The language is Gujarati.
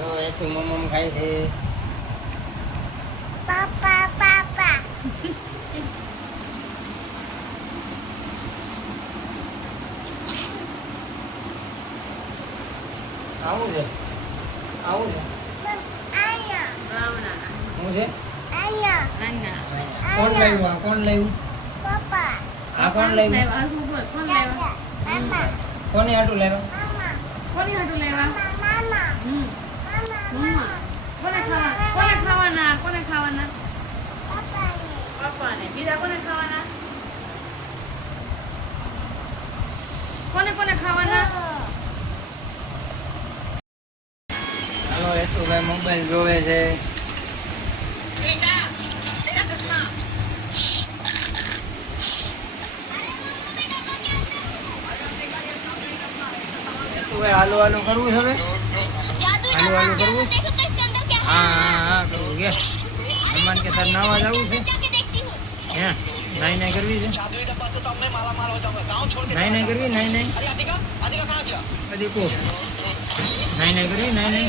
તો એક મમ્મ ખાય છે. પાપા પાપા આવું છે આવું છે આયા હું છે આયા કોણ લાવ્યું આ કોણ લાવ્યું પાપા આ કોણ લાવ્યું દાદા મામા કોને આટું લાવ્યા મામા કોની હાટું લેવા મામા મમ્મા કોને ખાવાના પાપાને પપ્પાને બીજા કોને ખાવાના કોને ખાવાના હાલો એટલું ભાઈ મોબાઈલ જોવે છે. એટલું ભાઈ હાલું હાલું કરવું છે હવે હાલું હાલું કરવું છે? હા કરવું કે મહેમાન કે તાર નાવા જવું છે હે નાઈ નાઈ કરવી છે નાઈ કરવી નાઈ બધી કો નાઈ કરવી નાઈ